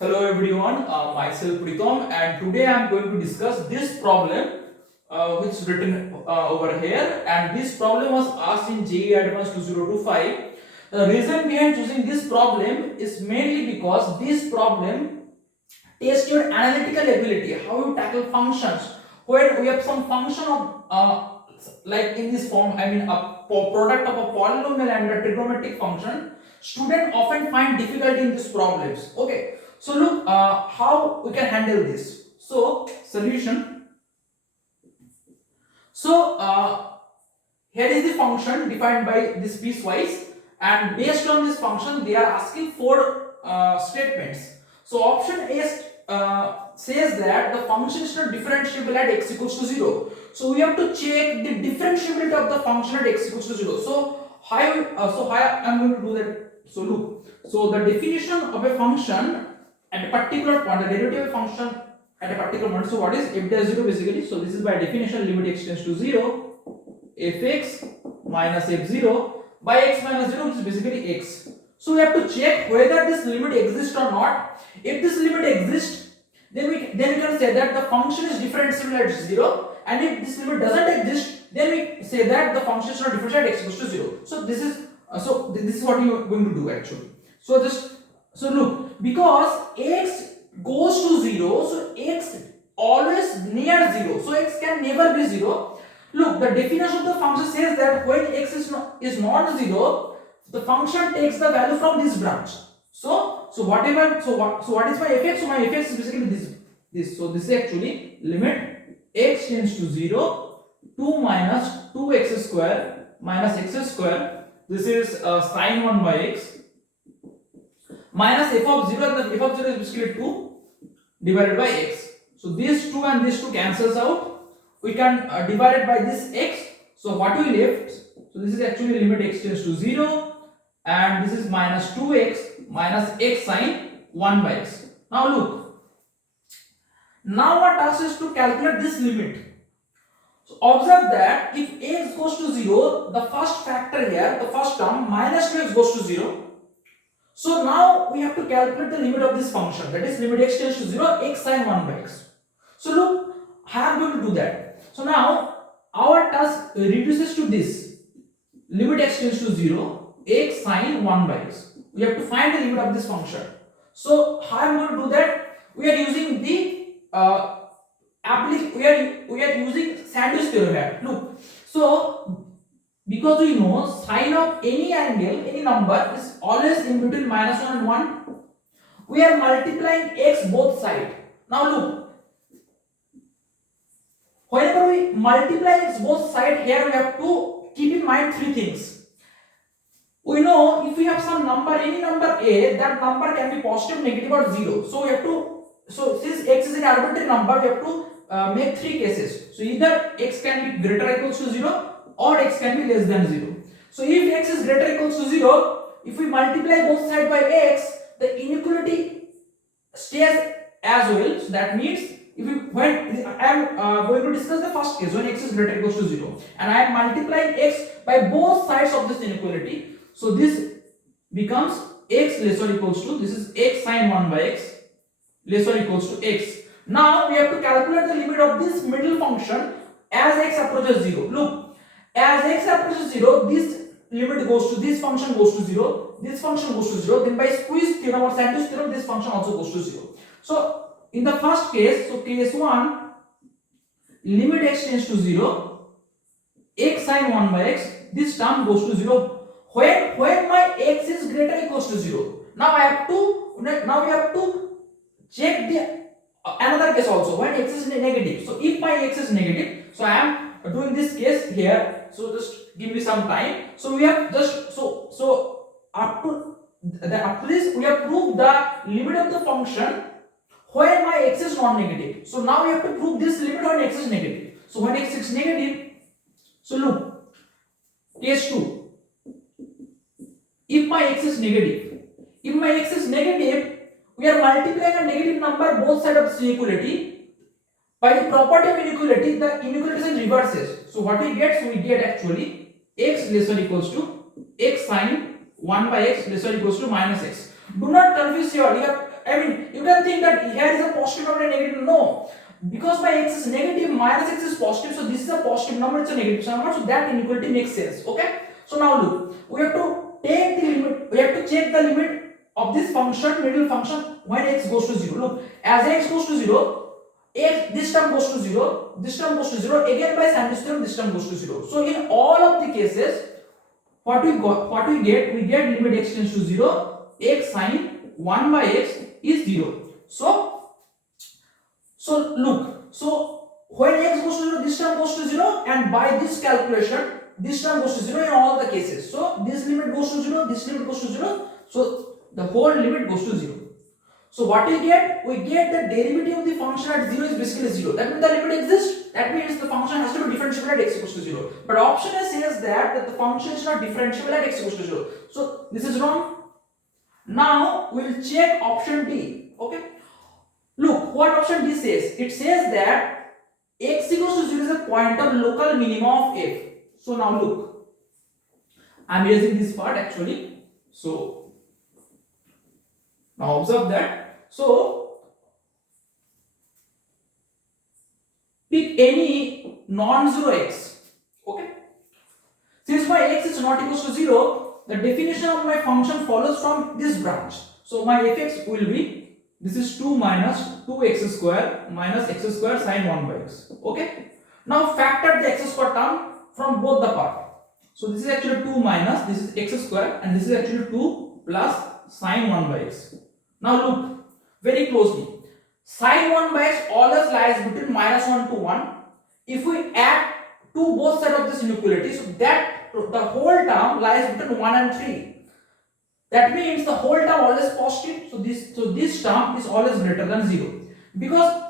Hello everyone, myself Pritam, and today I am going to discuss this problem which is written over here, and this problem was asked in JEE Advanced 2025. The reason behind choosing this problem is mainly because this problem tests your analytical ability, how you tackle functions. When we have some function of like in this form, I mean a product of a polynomial and a trigonometric function, students often find difficulty in these problems. Okay, so look how we can handle this. So solution. So here is the function defined by this piecewise, and based on this function they are asking four statements. So option A says that the function is not differentiable at x equals to 0. So we have to check the differentiability of the function at x equals to 0. So how I am going to do that. So look, so the definition of a function at a particular point, the derivative of a function at a particular point. So what is f dash 0 basically? So this is by definition limit x tends to 0, fx minus f0 by x minus 0, which is basically x. So we have to check whether this limit exists or not. If this limit exists, then we can say that the function is differentiable at 0, and if this limit doesn't exist, then we say that the function is not differentiable at x equals to 0. So this is what you are going to do actually. So look, because x goes to 0, so x always near 0, so x can never be 0. Look, the definition of the function says that when x is not 0, the function takes the value from this branch. So what is my fx? So my fx is basically this. So this is actually limit x tends to 0, 2 minus 2x square minus x square. This is sine 1 by x minus f of 0, and the f of 0 is basically 2 divided by x. So these 2 and these 2 cancels out. We can divide it by this x. So what we left? So this is actually limit x tends to 0, and this is minus 2x minus x sine 1 by x. Now look, now our task is to calculate this limit. So observe that if x goes to 0, the first factor here, the first term, minus 2x goes to 0. So now we have to calculate the limit of this function, that is limit x tends to 0, x sine 1 by x. So look, I am going to do that. So now our task reduces to this, limit x tends to 0, x sine 1 by x. We have to find the limit of this function. So how I am going to do that? We are using the we are using sandwich theorem here. Look, so because we know sine of any angle, any number is always in between minus 1 and 1, we are multiplying x both sides. Now look, whenever we multiply x both sides, here we have to keep in mind three things. We know if we have some number, any number a, that number can be positive, negative or 0. So we have to, so since x is an arbitrary number, we have to make three cases. So either x can be greater or equals to 0, or x can be less than 0. So if x is greater or equals to 0, if we multiply both sides by x, the inequality stays as well. So that means when I am going to discuss the first case, when x is greater or equals to 0, and I am multiplying x by both sides of this inequality. So this becomes x less or equals to, this is x sine 1 by x less or equals to x. Now we have to calculate the limit of this middle function as x approaches 0. Look, as x approaches 0, this limit goes to, this function goes to 0, this function goes to 0, then by squeeze theorem or sandwich theorem, this function also goes to 0. So in the first case, so case 1, limit x tends to 0, x sine 1 by x, this term goes to 0 when my x is greater or equals to 0. Now we have to check the another case also, when x is negative. So if my x is negative, so I am doing this case here. So just give me some time. So we have just so up to this we have proved the limit of the function when my x is non-negative. So now we have to prove this limit when x is negative. So when x is negative, so look, case 2. If my x is negative, we are multiplying a negative number both sides of this inequality. By the property of inequality, the inequality sign reverses. So what we get? So we get actually x less or equals to x sine 1 by x less or equals to minus x. Do not confuse here. I mean, you can think that here is a positive number and negative. No, because my x is negative, minus x is positive, so this is a positive number, it's a negative number, so that inequality makes sense. Okay. So now look, we have to take the limit. We have to check the limit of this function, middle function, when x goes to 0. Look, as x goes to 0, if this term goes to 0, this term goes to 0, again by Sandwich theorem, this term goes to 0. So in all of the cases, what we get, we get limit x tends to 0, x sine 1 by x is 0. So look, so when x goes to 0, this term goes to 0, and by this calculation, this term goes to 0 in all the cases. So this limit goes to 0, this limit goes to 0, so the whole limit goes to 0. So what we get? We get the derivative of the function at 0 is basically 0. That means the limit exists. That means the function has to be differentiable at x equals to 0. But option A says that the function is not differentiable at x equals to 0. So this is wrong. Now we will check option D. Okay. Look what option D says. It says that x equals to 0 is a point of local minimum of f. So now look, I am erasing this part actually. So now observe that. So pick any non-zero x. Okay. Since my x is not equals to 0, the definition of my function follows from this branch. So my fx will be, this is 2 minus 2x square minus x square sine 1 by x. Okay. Now factor the x square term from both the part. So this is actually 2 minus, this is x square, and this is actually 2 plus sine 1 by x. Now look very closely. Sine 1 by x always lies between minus 1 to 1. If we add to both sides of this inequality, so that the whole term lies between 1 and 3. That means the whole term always positive. So this term is always greater than 0. Because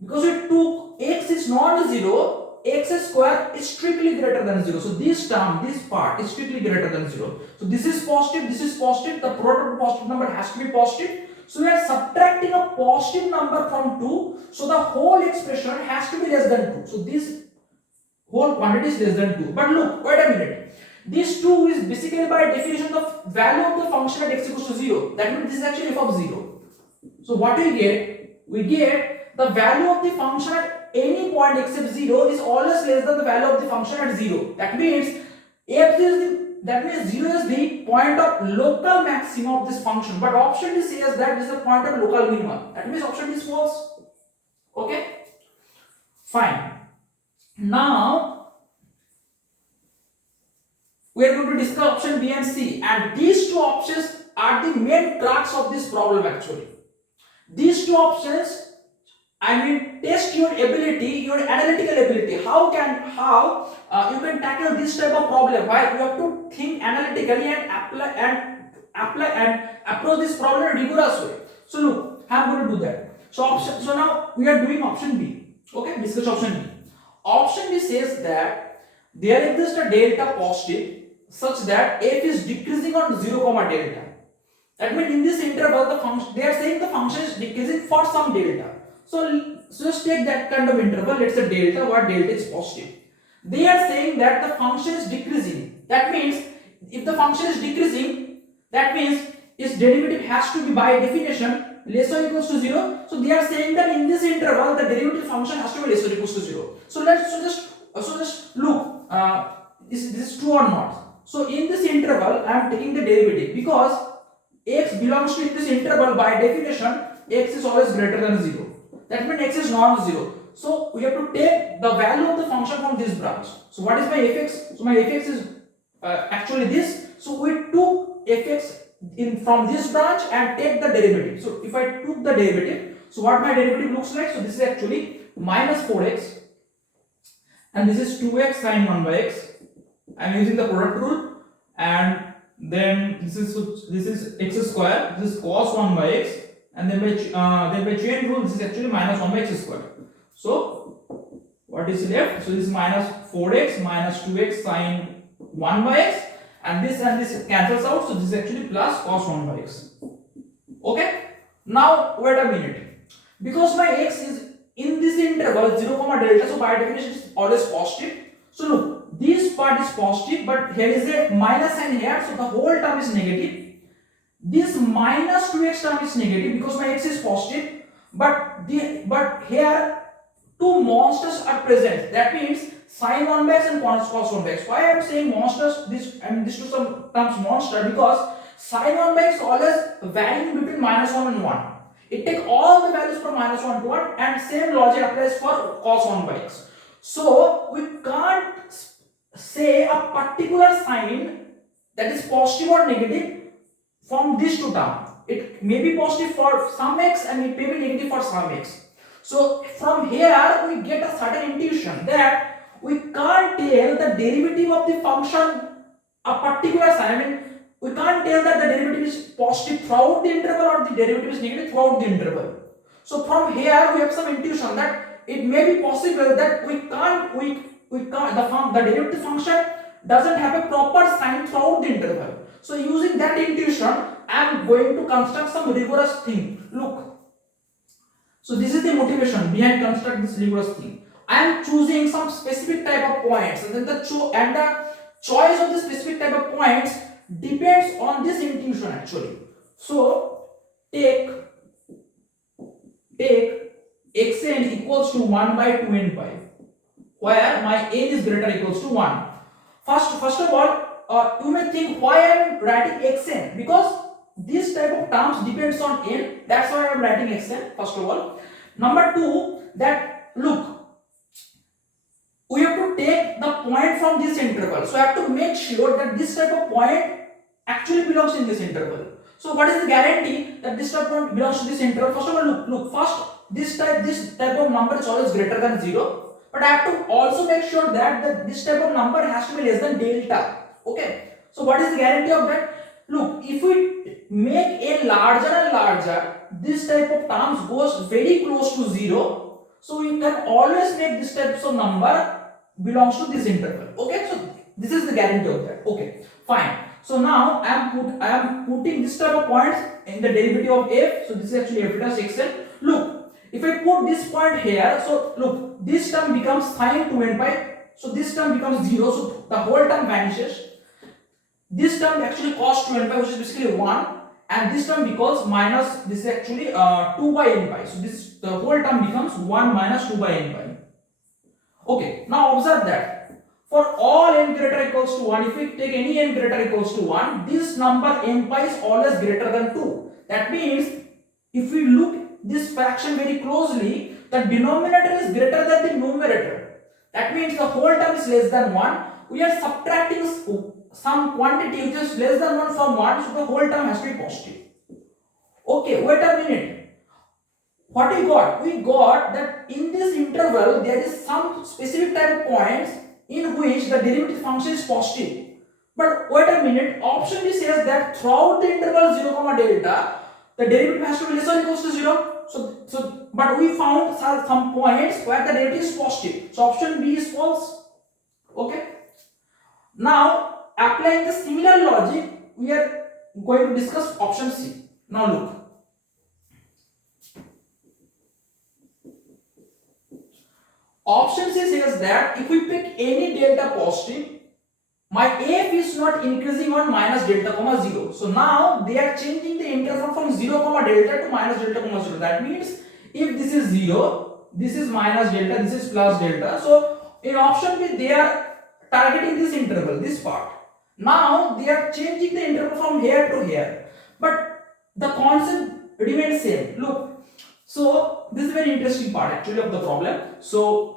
we took x is non-zero, x square is strictly greater than 0. So this term, this part is strictly greater than 0. So this is positive, this is positive. The product of positive number has to be positive. So we are subtracting a positive number from 2. So the whole expression has to be less than 2. So this whole quantity is less than 2. But look, wait a minute. This 2 is basically by definition the value of the function at x equals to 0. That means this is actually f of 0. So what we get? We get the value of the function at any point except 0 is always less than the value of the function at 0. That means f is the, that means 0 is the point of local maximum of this function. But option D says that this is the point of local minimum. That means option D is false. Okay? Fine. Now we are going to discuss option B and C, and these two options are the main crux of this problem actually. These two options, I mean, test your ability, your analytical ability. How you can tackle this type of problem? Why you have to think analytically and apply and approach this problem in a rigorous way. So look, how I'm going to do that. So now we are doing option B. Okay, discuss option B. Option B says that there exists a delta positive such that f is decreasing on 0, delta. That means in this interval the function, they are saying the function is decreasing for some delta. So just take that kind of interval, let's say delta, what delta is positive. They are saying that the function is decreasing. That means if the function is decreasing, that means its derivative has to be by definition less or equals to 0. So they are saying that in this interval the derivative function has to be less or equals to 0. So just look, this is true or not. So in this interval I am taking the derivative because x belongs to this interval. By definition x is always greater than 0. That means x is non-zero. So we have to take the value of the function from this branch. So what is my fx? So my fx is actually this. So we took fx from this branch and take the derivative. So if I took the derivative, so what my derivative looks like? So this is actually minus 4x and this is 2x sine 1 by x. I am using the product rule, and then this is x square, this is cos 1 by x, and then by chain rule this is actually minus 1 by x square. So what is left? So this is minus 4x minus 2x sine 1 by x, and this cancels out. So this is actually plus cos 1 by x. Okay. Now wait a minute. Because my x is in this interval 0, delta, so by definition it is always positive. So look, this part is positive, but here is a minus sign here, so the whole term is negative. this minus 2x term is negative because my x is positive, but here two monsters are present. That means sin 1 by x and cos 1 by x. Why I am saying monsters, this and these two some terms monster, because sin 1 by x always varying between -1 and 1. It takes all the values from -1 to 1, and same logic applies for cos 1 by x. So we can't say a particular sign that is positive or negative from these two terms. It may be positive for some x and it may be negative for some x. So from here we get a certain intuition that we can't tell the derivative of the function a particular sign. I mean, we can't tell that the derivative is positive throughout the interval or the derivative is negative throughout the interval. So from here we have some intuition that it may be possible that the derivative function doesn't have a proper sign throughout the interval. So using that intuition, I am going to construct some rigorous thing. Look. So this is the motivation behind construct this rigorous thing. I am choosing some specific type of points, and then the choice of the specific type of points depends on this intuition actually. So take xn equals to 1 by 2n pi, where my n is greater or equals to 1. First of all, you may think why I am writing xn, because this type of terms depends on n, that's why I am writing xn first of all. Number 2, that look, we have to take the point from this interval, so I have to make sure that this type of point actually belongs in this interval. So what is the guarantee that this type of point belongs to this interval? First of all, look, first this type of number is always greater than 0, but I have to also make sure that this type of number has to be less than delta. Okay, so what is the guarantee of that? Look, if we make a larger and larger, this type of terms goes very close to 0, so we can always make this type of number belongs to this interval. Okay, so this is the guarantee of that. Okay, fine. So now I am putting this type of points in the derivative of f. So this is actually f dash xn. Look, if I put this point here, so look, this term becomes sin 2n pi. So this term becomes 0. So the whole term vanishes. This term actually cos 2n pi, which is basically 1, and this term becomes minus. This is actually 2 by n pi. So this the whole term becomes 1 minus 2 by n pi. Okay, now observe that for all n greater or equals to 1, if we take any n greater or equals to 1, this number n pi is always greater than 2. That means if we look this fraction very closely, the denominator is greater than the numerator. That means the whole term is less than 1. We are subtracting some quantity which is less than 1 from 1, so the whole term has to be positive. Okay, wait a minute. What we got? We got that in this interval there is some specific type of points in which the derivative function is positive. But wait a minute, option B says that throughout the interval 0 comma delta, the derivative has to be less or equals to 0. But we found some points where the derivative is positive. So option B is false. Okay. Now applying the similar logic, we are going to discuss option C. Now look. Option C says that if we pick any delta positive, my f is not increasing on minus delta comma 0. So now they are changing the interval from 0 comma delta to minus delta comma 0. That means if this is 0, this is minus delta, this is plus delta. So in option B they are targeting this interval, this part. Now they are changing the interval from here to here, but the concept remains same. Look, so this is a very interesting part actually of the problem. So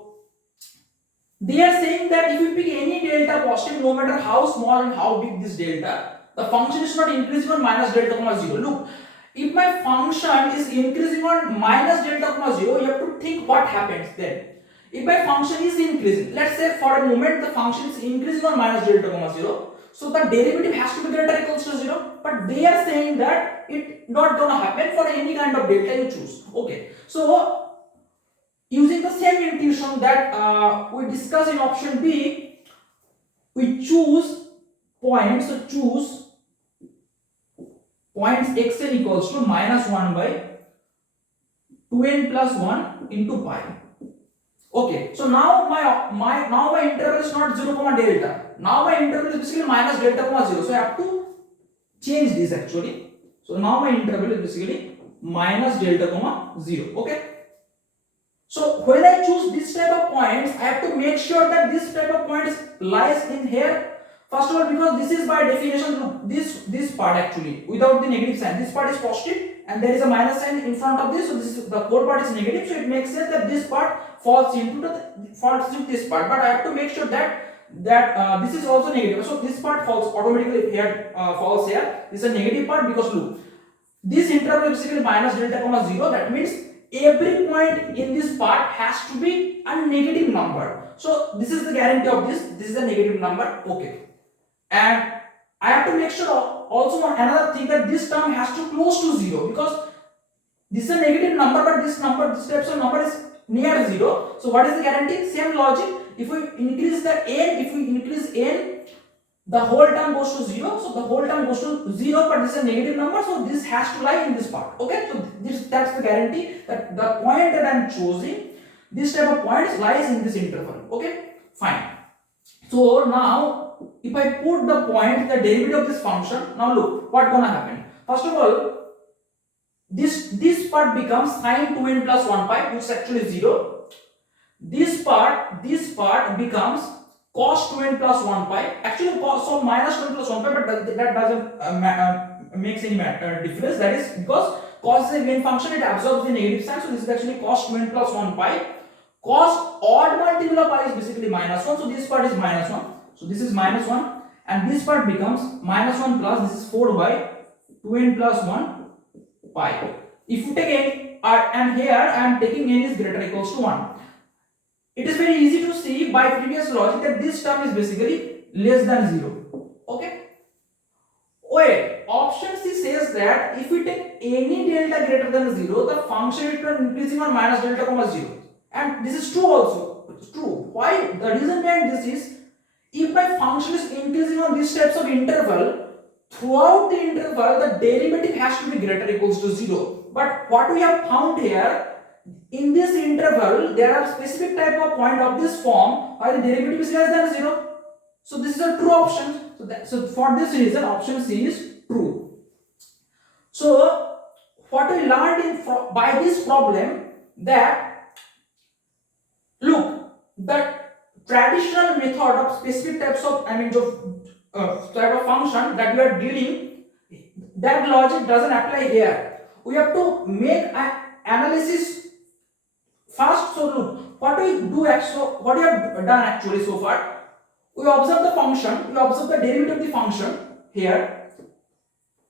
they are saying that if you pick any delta positive, no matter how small and how big this delta, the function is not increasing on minus delta comma 0. Look, if my function is increasing on minus delta comma 0, you have to think what happens then. If my function is increasing, let's say for a moment the function is increasing on minus delta comma 0, so the derivative has to be greater or equals to 0. But they are saying that it not gonna happen for any kind of delta you choose. Okay, so using the same intuition that we discussed in option B, we choose points. So choose points xn equals to minus 1 by 2n plus 1 into pi. Okay, so now my interval is not 0 comma delta. Now my interval is basically minus delta comma 0. So I have to change this actually. So now my interval is basically minus delta comma 0. Okay. So when I choose this type of points, I have to make sure that this type of points lies in here. First of all, because this is by definition, look, this part actually without the negative sign, this part is positive and there is a minus sign in front of this, so this is the whole part is negative, so it makes sense that this part falls into this part. But I have to make sure that this is also negative, so this part falls automatically here, falls here. This is a negative part because look, this interval is basically minus delta comma 0. That means every point in this part has to be a negative number. So this is the guarantee of this. This is a negative number. Okay. And I have to make sure also another thing that this term has to close to 0, because this is a negative number, but this type of number is near 0. So what is the guarantee? Same logic. If we increase the n, the whole term goes to 0. So the whole term goes to 0, but this is a negative number, so this has to lie in this part. Okay, so that's the guarantee that the point that I am choosing, this type of points lies in this interval. Okay, fine. So now if I put the point, the derivative of this function, now look what gonna happen. First of all, this part becomes sine 2n plus 1 pi, which is actually 0. This part becomes cos 2n plus 1 pi, actually so minus 2n plus 1 pi, but that doesn't makes any difference. That is because cos is a main function, it absorbs the negative sign, so this is actually cos 2n plus 1 pi. Cos odd multiple of pi is basically minus 1, so this part is minus 1, so this is minus 1, and this part becomes minus 1 plus, this is 4 by 2n plus 1 pi. If you take n, and here I am taking n is greater or equals to 1. It is very easy to see by previous logic that this term is basically less than 0. Okay. Wait, option C says that if we take any delta greater than 0, the function is increasing on minus delta comma 0. And this is true also. It's true. Why? The reason behind this is, if my function is increasing on these types of interval, throughout the interval the derivative has to be greater or equals to 0. But what we have found here, in this interval there are specific type of point of this form where the derivative is less than 0. So this is a true option. So for this reason option C is true. So what we learned by this problem, that look, the traditional method of specific types of type of function that we are dealing, that logic doesn't apply here. We have to make an analysis first. So look, what we do what we have done actually so far, we observe the function, we observe the derivative of the function here.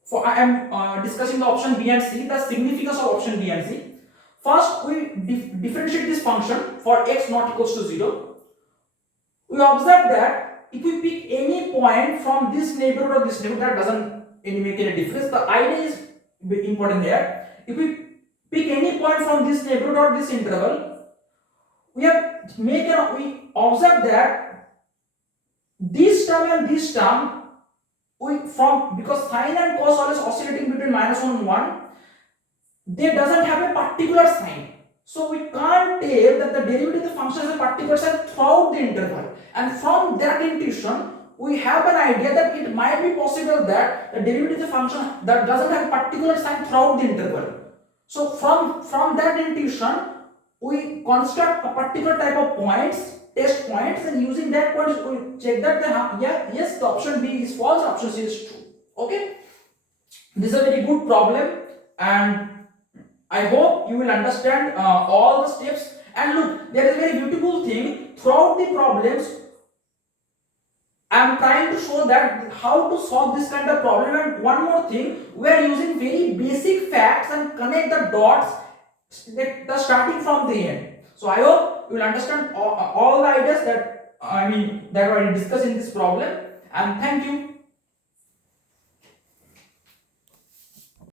For I am discussing the option B and C, the significance of option B and C. First, we differentiate this function for x not equals to 0. We observe that if we pick any point from this neighborhood or this neighborhood, that doesn't make any difference. The idea is important here. If we pick any point from this neighborhood or this interval, we observe that this term and this term, because sine and cos always oscillating between minus 1 and 1, they doesn't have a particular sign. So we can't tell that the derivative of the function has a particular sign throughout the interval. And from that intuition, we have an idea that it might be possible that the derivative of the function that doesn't have a particular sign throughout the interval. So from that intuition, we construct a particular type of points, test points, and using that points we check that yes, the option B is false, option C is true. Okay, this is a very good problem, and I hope you will understand all the steps. And look, there is a very beautiful thing throughout the problems. I am trying to show that how to solve this kind of problem. And one more thing, we are using very basic facts and connect the dots, the starting from the end. So I hope you will understand all the ideas that that were discussed in this problem. And thank you.